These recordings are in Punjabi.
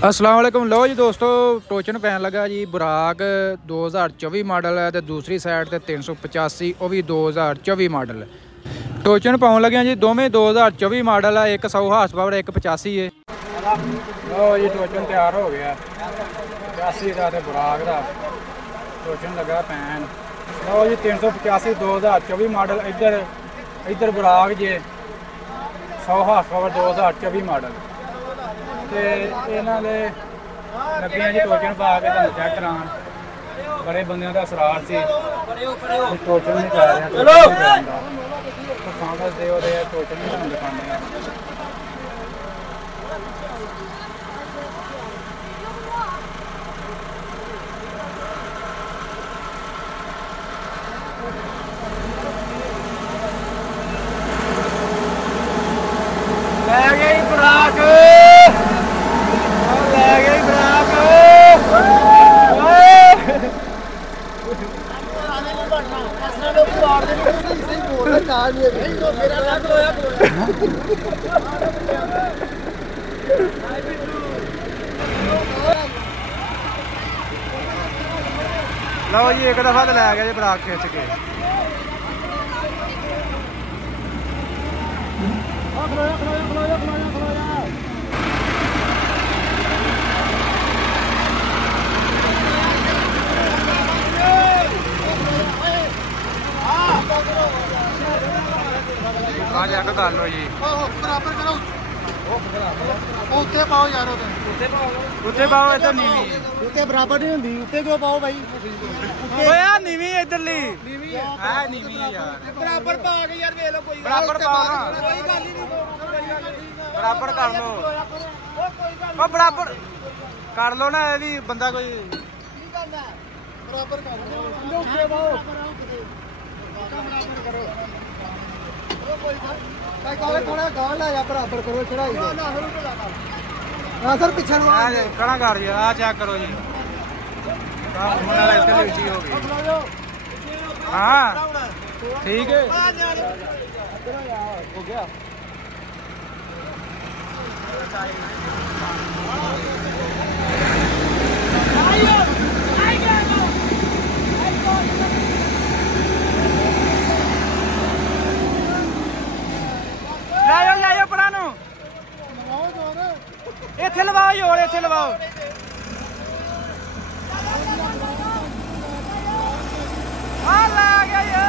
अस्सलाम वालेकुम। लो जी दोस्तों, टोचन पैन लगा जी बुराक 2024 मॉडल है तो दूसरी साइड ते 385 वो भी 2024 मॉडल टोचन पाउन लगे जी। दोवें 2024 मॉडल है, एक 100 हार्स पावर एक 85 है। लो जी टोचन तैयार हो गया 85 का ते बुराक का टोचन लगा पैन। लो जी 385 2024 मॉडल इधर बुराक जी 100 हार्स पावर 2024 मॉडल ਤੇ ਇਹਨਾਂ ਦੇ ਲੱਗੀਆਂ ਜੀ ਟੋਚਨ ਪਾ ਕੇ ਤੁਹਾਨੂੰ ਚੈੱਕ ਕਰਾਉਣ। ਬੜੇ ਬੰਦਿਆਂ ਦਾ ਅਸਰਾਰ ਸੀ ਟੋਚਨ ਨਹੀਂ ਪਾ ਰਿਹਾ। ਚਲੋ ਪਰਫਾਰਮੈਂਸ ਦੇ ਉਹਦੇ ਟੋਚਨ ਨਹੀਂ ਤੁਹਾਨੂੰ ਦਿਖਾਉਂਦੇ ਆ। ਲੈ ਗਈ ਬਰਾਕ लो जी एक दफा तो लै गया जी बराक खिंच के। चेक कर लो जी बराबर करो उत्ते पाओ यार उत्ते पाओ इधर नीवी उत्ते बराबर नहीं हुंदी उत्ते क्यों पाओ भाई ओए यार नीवी इधरली है नीवी यार बराबर पा के यार ले लो कोई बराबर पाओ ना कोई गल ही नहीं बराबर कर लो ओ बराबर कर लो ना यदि बंदा कोई की करना बराबर कर लो उत्ते पाओ बराबर करो थोड़ा गाल ला जा बराबर करो चढ़ाई सर पीछे खड़ा कर जी। आ चेक करो जी हो गई। हाँ ठीक है हो गया। इत्थे लवाओ जोड़ इत्थे लवाओ। ला गया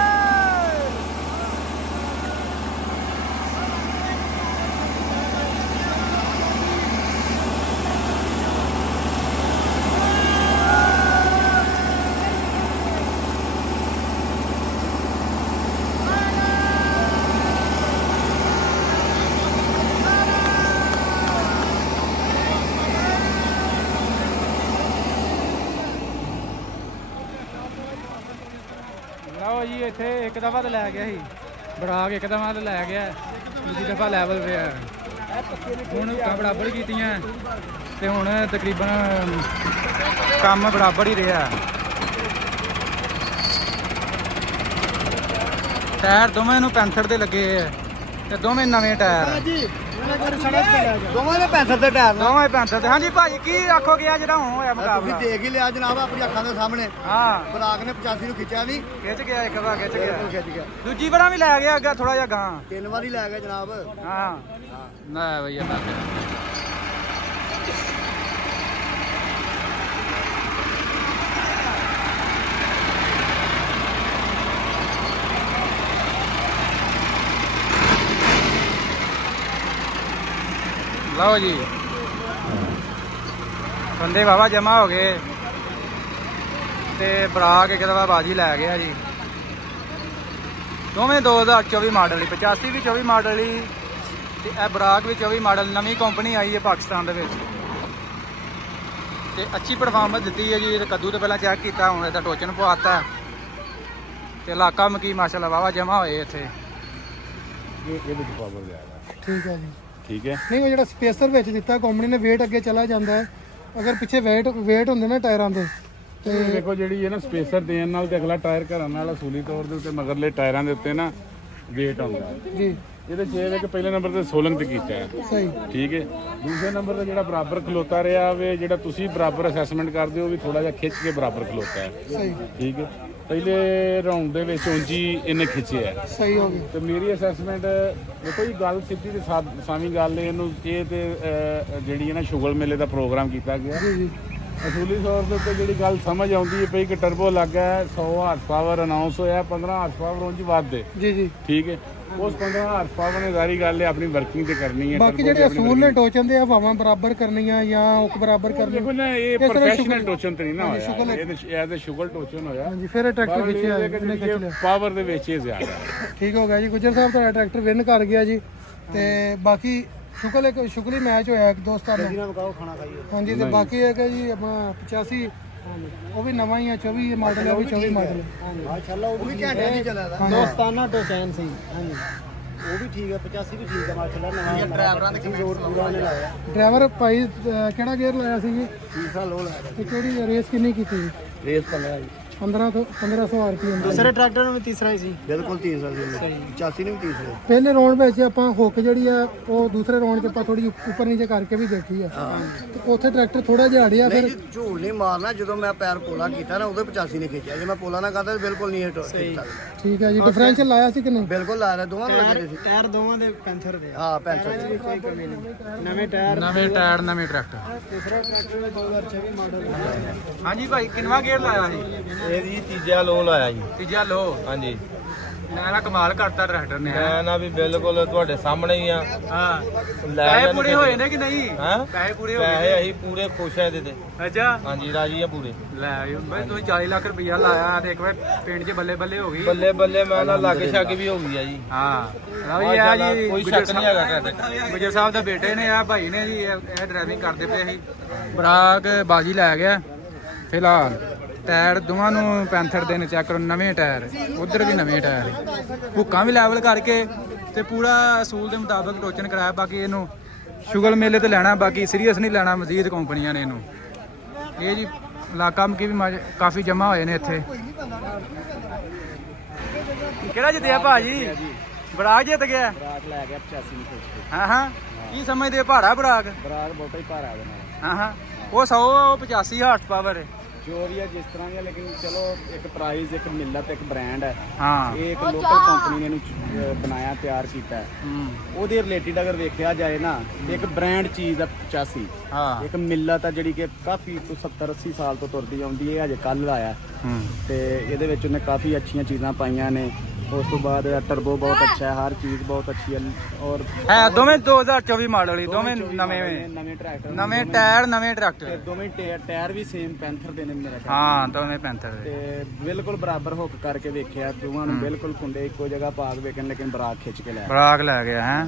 लो जी इत्थे एक दफा तो लै गया बराक एक दफा तो लै गया दूजी दफा लैवल पे हूँ बराबर कीतियां ते हुण तकरीबन काम बराबर ही रहा। टायर दोवें नूं 65 दे लगे ते दोवें नवें टायर दोवें 65 दे टायर दोवें 65 दे। हाँ जी भाई की आखो गया जो होया मुकाबला देख ही लिया जनाब अपनी अखां दे सामने। हाँ बराक ने 85 नूं खिंचा नहीं खिंच गया एक बार खिंच गया दूजी बार भी लै गया अगे थोड़ा जिहा गां 3 बार लै गया जनाब। हाँ ना भैया लो जी बंदे बाबा जमा हो गए ते बराक एक दफा बाजी लै गया जी। दोवें 2024 मॉडल 85 भी 24 मॉडल ही ते बराक भी 24 मॉडल नवी कंपनी आई है पाकिस्तान दे विच ते अच्छी परफॉर्मेंस दी है जी। कद्दू तो पहला चेक किया हुण इहदा टोचन पवाता ते इलाका मकी माशाल्लाह बाबा जमा होए इत्थे। ठीक है जी ठीक है नहीं वो जो स्पेसर विच दिता कंपनी ने वेट अगे चला जाता है अगर पिछे वेट होंगे ना टायरों के देखो जी ना स्पेसर देने अगला टायर घर सूली तौर के मगरले टायरों के उत्ते ना वेट आउंदा जी ਇਹਦੇ 'ਚ ਇੱਕ ਪਹਿਲੇ ਨੰਬਰ ਤੇ ਸੋਲੰਗ ਤੇ ਕੀਤਾ ਹੈ ਸਹੀ ਠੀਕ ਹੈ। ਦੂਸਰੇ ਨੰਬਰ ਤੇ ਜਿਹੜਾ ਬਰਾਬਰ ਖਲੋਤਾ ਰਿਹਾ ਵੇ, ਜਿਹੜਾ ਤੁਸੀਂ ਬਰਾਬਰ ਅਸੈਸਮੈਂਟ ਕਰਦੇ ਹੋ ਵੀ ਥੋੜਾ ਜਿਹਾ ਖਿੱਚ ਕੇ ਬਰਾਬਰ ਖਲੋਤਾ ਹੈ ਸਹੀ ਠੀਕ ਹੈ। ਪਹਿਲੇ ਰਾਉਂਡ ਦੇ ਵਿੱਚ ਉਂਜੀ ਇਹਨੇ ਖਿੱਚਿਆ ਸਹੀ ਹੋ ਗਈ। ਤੇ ਮੇਰੀ ਅਸੈਸਮੈਂਟ ਦੇਖੋ ਜੀ ਗੱਲ ਸਿੱਧੀ ਤੇ ਸਾਵੀਂ ਗੱਲ ਇਹਨੂੰ ਇਹ ਤੇ ਜਿਹੜੀ ਹੈ ਨਾ ਸ਼ੁਗਲ ਮੇਲੇ ਦਾ ਪ੍ਰੋਗਰਾਮ ਕੀਤਾ ਗਿਆ ਜੀ ਜੀ ਅਸੂਲੀ ਤੌਰ ਦੇ ਉੱਤੇ ਜਿਹੜੀ ਗੱਲ ਸਮਝ ਆਉਂਦੀ ਹੈ ਪਈ ਕਿ ਟਰਬੋ ਲੱਗਾ 100 ਹਾਰਸ ਪਾਵਰ ਅਨਾਉਂਸ ਹੋਇਆ 15 ਹਾਰਸ ਪਾਵਰ ਉਂਝ ਵੱਧ ਹੈ ਜੀ ਜੀ ਠੀਕ ਹੈ। ਉਸ 15 ਹਾਰਸ ਪਾਵਰ ਨੇ ਸਾਰੀ ਗੱਲ ਹੈ ਆਪਣੀ ਵਰਕਿੰਗ ਤੇ ਕਰਨੀ ਹੈ। ਬਾਕੀ ਜਿਹੜੇ ਅਸੂਲ ਨੇ ਟੋਚਨ ਦੇ ਹਵਾਵਾਂ ਬਰਾਬਰ ਕਰਨੀਆਂ ਜਾਂ ਉਕ ਬਰਾਬਰ ਕਰਨੀ ਦੇਖੋ ਨਾ ਇਹ ਪ੍ਰੋਫੈਸ਼ਨਲ ਟੋਚਨ ਤੇ ਨਹੀਂ ਨਾ ਹੋਇਆ, ਇਹਦੇ ਐਜ਼ ਅ ਸ਼ੁਗਲ ਟੋਚਨ ਹੋਇਆ। ਹਾਂਜੀ ਫਿਰ ਇਹ ਟਰੈਕਟਰ ਖਿੱਚਿਆ ਇਹਨੇ ਖਿੱਚ ਲਿਆ ਪਾਵਰ ਦੇ ਵਿੱਚ ਇਹ ਜ਼ਿਆਦਾ ਠੀਕ ਹੋ ਗਿਆ ਜੀ। ਗੁੱਜਰ ਸਾਹਿਬ ਤੁਹਾਡਾ ਟਰੈਕਟਰ ਵਿਨ ਕਰ ਗਿਆ ਜੀ। ਤੇ ਬਾਕੀ ਸ਼ੁਕਲੀ ਮੈਚ ਹੋਇਆ ਇੱਕ ਦੋਸਤਾਂ ਨਾਲ ਹਾਂਜੀ। ਤੇ ਬਾਕੀ ਹੈ ਕਿ ਜੀ ਆਪਣਾ 85 ਉਹ ਵੀ ਨਵਾਂ ਹੀ ਆ 24 ਮਾਡਲ ਹੈ, ਉਹ ਵੀ 24 ਮਾਡਲ ਮਾਸ਼ਾਅੱਲਾ ਉਹ ਵੀ ਘੰਟੇ ਨਹੀਂ ਚੱਲਦਾ ਦੋਸਤਾਨਾ ਟੋਚੈਨ ਸੀ ਹਾਂਜੀ ਉਹ ਵੀ ਠੀਕ ਹੈ 85 ਵੀ ਠੀਕ ਹੈ ਮਾਸ਼ਾਅੱਲਾ ਨਵਾਂ ਡਰਾਈਵਰਾਂ ਦੇ ਜ਼ੋਰ ਪੂਰਾ ਨੇ ਲਾਇਆ। ਡਰਾਈਵਰ ਭਾਈ ਕਿਹੜਾ ਗੇਅਰ ਲਾਇਆ ਸੀ ਜੀ? ਤੀਸਰਾ ਲੋ ਲਾਇਆ ਤੇ ਕਿਹੜੀ ਰੇਸ ਕਿੰਨੀ ਕੀਤੀ ਜੀ? ਰੇਸ 15 ਜੀ 1500 ਆਰਪੀਐਮ। ਦੂਸਰੇ ਟਰੈਕਟਰ ਨੂੰ ਵੀ ਤੀਸਰਾ ਹੀ ਸੀ ਬਿਲਕੁਲ ਤੀਸਰਾ ਸੀ 85 ਨੂੰ ਵੀ ਤੀਸਰਾ। ਪਹਿਲੇ ਰਾਉਂਡ ਵਿੱਚ ਆਪਾਂ ਹੁੱਕ ਜਿਹੜੀ ਆ ਉਹ ਦੂਸਰੇ ਰਾਉਂਡ 'ਚ ਆਪਾਂ ਥੋੜੀ ਉੱਪਰ ਨੀਚੇ ਕਰਕੇ ਵੀ ਦੇਖੀ ਆ ਤੇ ਉੱਥੇ ਟਰੈਕਟਰ ਥੋੜਾ ਜਿਹਾ ਅੜਿਆ ਫਿਰ ਝੂਠ ਨਹੀਂ ਮਾਰਨਾ। ਜਦੋਂ ਮੈਂ ਪੈਰ ਪੋਲਾ ਕੀਤਾ ਨਾ ਉਦੋਂ 85 ਨੇ ਖਿੱਚਿਆ, ਜੇ ਮੈਂ ਪੋਲਾ ਨਾ ਕਰਦਾ ਬਿਲਕੁਲ ਨਹੀਂ ਹਿੱਟ ਸਕਦਾ। ਠੀਕ ਹੈ ਜੀ। ਡਿਫਰੈਂਸ਼ੀਅਲ ਲਾਇਆ ਸੀ ਕਿ ਨਹੀਂ? ਬਿਲਕੁਲ ਲਾ ਰਿਹਾ ਦੋਵਾਂ ਨੂੰ ਲੱਗੇ ਸੀ ਟਾਇਰ ਦੋਵਾਂ ਦੇ ਪੈਂਥਰ ਦੇ ਹਾਂ ਪੈਂਥਰ ਦੇ ਕੋਈ ਕਮੀ ਨਹੀਂ। ਨਵੇਂ ਟਾਇਰ ਨਵੇਂ ਟਰੈਕਟਰ। ਤੀਸਰਾ ਟਰੈਕਟਰ 2026 ਮਾਡਲ ਹਾਂਜੀ ਭਾਈ ਕਿੰਨਵਾਂ ਗੇਅਰ ਲਾਇਆ ਸੀ? ਇਹਦੀ ਤੀਜਾ ਲੋ ਲਾਇਆ ਜੀ। ਤੀਜਾ ਲੋ ਹਾਂਜੀ ਨਾ ਕਮਾਲ ਕਰਤਾ ਟਰੈਕਟਰ ਨੇ। ਮੈਂ ਨਾ ਵੀ ਬਿਲਕੁਲ ਤੁਹਾਡੇ ਸਾਹਮਣੇ ਹੀ ਆ। ਹਾਂ ਲੈ ਪੈਸੇ ਪੂਰੇ ਹੋਏ ਨੇ ਕਿ ਨਹੀਂ? ਹਾਂ ਪੈਸੇ ਪੂਰੇ ਹੋ ਪੈਸੇ ਅਸੀਂ ਪੂਰੇ ਖੁਸ਼ ਆ ਇਹਦੇ ਤੇ। ਅੱਛਾ ਹਾਂਜੀ ਰਾਜੀ ਆ ਪੂਰੇ। ਲੈ ਬਈ ਤੁਸੀਂ 40 ਲੱਖ ਰੁਪਇਆ ਲਾਇਆ ਤੇ ਇੱਕ ਵਾਰ ਪਿੰਡ 'ਚ ਬੱਲੇ ਬੱਲੇ ਹੋ ਗਈ। ਬੱਲੇ ਬੱਲੇ ਮੈਂ ਨਾ ਲਾਗੇ ਛਾਗੇ ਵੀ ਹੋ ਗਈ ਆ ਜੀ। ਹਾਂ ਵੀ ਆ ਜੀ ਕੋਈ ਸ਼ੱਕ ਨਹੀਂ ਹੈਗਾ ਤੁਹਾਡੇ। ਗੁਜਰ ਸਾਹਿਬ ਦਾ ਬੇਟੇ ਨੇ ਆ ਭਾਈ ਨੇ ਜੀ ਇਹ ਡਰਾਈਵਿੰਗ ਕਰਦੇ ਪਏ ਸੀ। ਬਰਾਕ ਬਾਜੀ ਲੈ ਗਿਆ ਫਿਲਹਾਲ। ਟਾਇਰ ਦੋਵਾਂ ਨੂੰ ਪੈਂਥਰ ਦੇ ਨੇ ਚੈੱਕ ਕਰੋ ਨਵੇਂ ਟਾਇਰ, ਉਧਰ ਵੀ ਨਵੇਂ ਟਾਇਰ, ਹੁੱਕਾਂ ਵੀ ਲੈਵਲ ਕਰਕੇ ਤੇ ਪੂਰਾ ਅਸੂਲ ਦੇ ਮੁਤਾਬਕ ਟੋਚਨ ਕਰਾਇਆ। ਬਾਕੀ ਇਹਨੂੰ ਸ਼ੁਗਲ ਮੇਲੇ ਤੇ ਲੈਣਾ, ਬਾਕੀ ਸੀਰੀਅਸ ਨਹੀਂ ਲੈਣਾ ਮਜ਼ੀਦ ਕੰਪਨੀਆਂ ਨੇ ਇਹਨੂੰ। ਇਹ ਜੀ ਇਲਾਕਾ ਮਕੀ ਵੀ ਕਾਫੀ ਜਮਾ ਹੋਏ ਨੇ ਇੱਥੇ। ਕਿਹੜਾ ਜਿੱਤਿਆ ਭਾਜੀ? ਬਰਾਕ ਜਿੱਤ ਗਿਆ। ਬਰਾਕ ਲੈ ਗਿਆ 85 ਨੂੰ ਖਿੱਚ ਕੇ। ਹਾਂ ਕੀ ਸਮਝਦੇ ਭਾੜਾ ਬਰਾਕ? ਬਰਾਕ ਬਹੁਤਾ ਹੀ ਭਾਰਾ ਦੇ ਨਾਲ ਹਾਂ ਉਹ 100 ਉਹ 85 ਹਾਰਸ ਪਾਵਰ ਜੋ ਵੀ ਹੈ ਜਿਸ ਤਰ੍ਹਾਂ ਦੀ, ਲੇਕਿਨ ਚਲੋ ਇੱਕ ਪ੍ਰਾਈਜ਼ ਇੱਕ ਮਿਲਤ ਇੱਕ ਬ੍ਰਾਂਡ ਹੈ। ਹਾਂ ਇਹ ਇੱਕ ਲੋਕਲ ਕੰਪਨੀ ਨੇ ਇਹਨੂੰ ਬਣਾਇਆ ਤਿਆਰ ਕੀਤਾ ਹੈ। ਉਹਦੇ ਰਿਲੇਟਿਡ ਅਗਰ ਵੇਖਿਆ ਜਾਏ ਨਾ ਇੱਕ ਬ੍ਰਾਂਡ ਚੀਜ਼ ਆ 85। ਹਾਂ ਇੱਕ ਮਿਲਤ ਆ ਜਿਹੜੀ ਕਿ ਕਾਫੀ 70-80 ਸਾਲ ਤੋਂ ਤੁਰਦੀ ਆਉਂਦੀ ਹੈ। ਅਜੇ ਕੱਲ ਆਇਆ ਤੇ ਇਹਦੇ ਵਿੱਚ ਉਹਨੇ ਕਾਫੀ ਅੱਛੀਆਂ ਚੀਜ਼ਾਂ ਪਾਈਆਂ ਨੇ। ਉਸ ਤੋਂ ਬਾਅਦ ਟਰਬੋ ਬਹੁਤ ਅੱਛਾ ਹੈ, ਹਰ ਚੀਜ਼ ਬਹੁਤ ਅੱਛੀ ਹੈ। ਔਰ ਹੈ ਦੋਵੇਂ 2024 ਮਾਡਲ ਹੀ, ਦੋਵੇਂ ਨਵੇਂ ਟਰੈਕਟਰ, ਨਵੇਂ ਟਾਇਰ, ਨਵੇਂ ਟਰੈਕਟਰ, ਦੋਵੇਂ ਟਾਇਰ ਵੀ ਸੇਮ ਪੈਂਥਰ ਦੇ ਨੇ ਮੇਰਾ ਖਿਆਲ। ਹਾਂ ਦੋਵੇਂ ਪੈਂਥਰ ਦੇ ਤੇ ਬਿਲਕੁਲ ਬਰਾਬਰ ਹੁੱਕ ਕਰਕੇ ਵੇਖਿਆ ਦੋਵਾਂ ਨੂੰ, ਬਿਲਕੁਲ ਕੁੰਡੇ ਇੱਕੋ ਜਗ੍ਹਾ ਪਾ ਕੇ ਵੇਖਣ, ਲੇਕਿਨ ਬਰਾਕ ਖਿੱਚ ਕੇ ਲਿਆ। ਬਰਾਕ ਲੈ ਗਿਆ ਹੈ।